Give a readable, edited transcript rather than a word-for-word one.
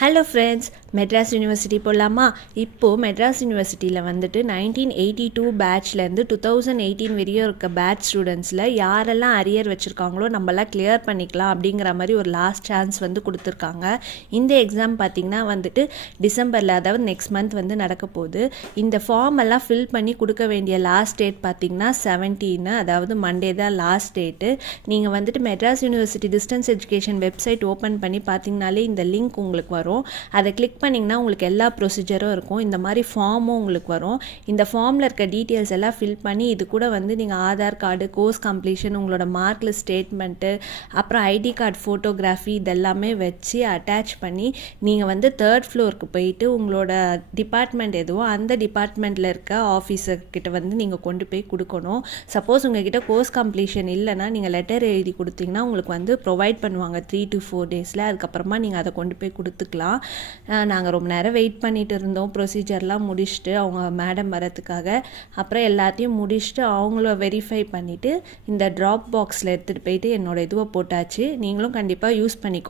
Hello friends, Madras university போகலாமா? இப்போது மெட்ராஸ் யூனிவர்சிட்டியில் வந்துட்டு 1982 பேட்ச்லேருந்து 2018 வரையும் இருக்க பேட்ச் ஸ்டூடெண்ட்ஸில் யாரெல்லாம் அரியர் வச்சுருக்காங்களோ நம்மளாம் கிளியர் பண்ணிக்கலாம் அப்படிங்கிற மாதிரி ஒரு லாஸ்ட் சான்ஸ் வந்து கொடுத்துருக்காங்க. இந்த எக்ஸாம் பார்த்திங்கன்னா வந்துட்டு டிசம்பரில், அதாவது நெக்ஸ்ட் மந்த் வந்து நடக்க போகுது. இந்த ஃபார்ம் எல்லாம் ஃபில் பண்ணி கொடுக்க வேண்டிய லாஸ்ட் டேட் பார்த்திங்கன்னா 17, அதாவது மண்டே தான் லாஸ்ட் டேட்டு. நீங்கள் வந்துட்டு Madras university distance education website open பண்ணி பார்த்திங்கனாலே இந்த லிங்க் உங்களுக்கு வரும். அதை கிளிக் பண்ணிங்கன்னா உங்களுக்கு எல்லா ப்ரொசீஜரும் இருக்கும். இந்த மாதிரி ஃபார்மும் உங்களுக்கு வரும். இந்த ஃபார்மில் இருக்க டீட்டெயில்ஸ் எல்லாம் ஃபில் பண்ணி இது கூட வந்து நீங்கள் ஆதார் கார்டு, கோர்ஸ் கம்ப்ளீஷன், உங்களோட மார்க் லிஸ்ட் ஸ்டேட்மெண்ட்டு, அப்புறம் ஐடி கார்டு ஃபோட்டோகிராஃபி இதெல்லாமே வச்சு அட்டாச் பண்ணி நீங்கள் வந்து 3rd ஃப்ளோருக்கு போயிட்டு உங்களோட டிபார்ட்மெண்ட் எதுவோ அந்த டிபார்ட்மெண்ட்டில் இருக்க ஆஃபீஸர்கிட்ட வந்து நீங்கள் கொண்டு போய் கொடுக்கணும். சப்போஸ் உங்ககிட்ட கோர்ஸ் கம்ப்ளீஷன் இல்லைன்னா நீங்கள் லெட்டர் எழுதி கொடுத்தீங்கன்னா உங்களுக்கு வந்து ப்ரொவைட் பண்ணுவாங்க 3 to 4 டேஸில். அதுக்கப்புறமா நீங்கள் அதை கொண்டு போய் கொடுத்துக்கலாம். நாங்கள் ரொம்ப நேரம் வெயிட் பண்ணிட்டு இருந்தோம், ப்ரொசீஜர்லாம் முடிச்சுட்டு அவங்க மேடம் வரத்துக்காக. அப்புறம் எல்லாத்தையும் முடிச்சுட்டு அவங்கள வெரிஃபை பண்ணிவிட்டு இந்த ட்ராப் பாக்ஸில் எடுத்துகிட்டு போயிட்டு என்னோடய இதுவை போட்டாச்சு. நீங்களும் கண்டிப்பாக யூஸ் பண்ணிக்கோ.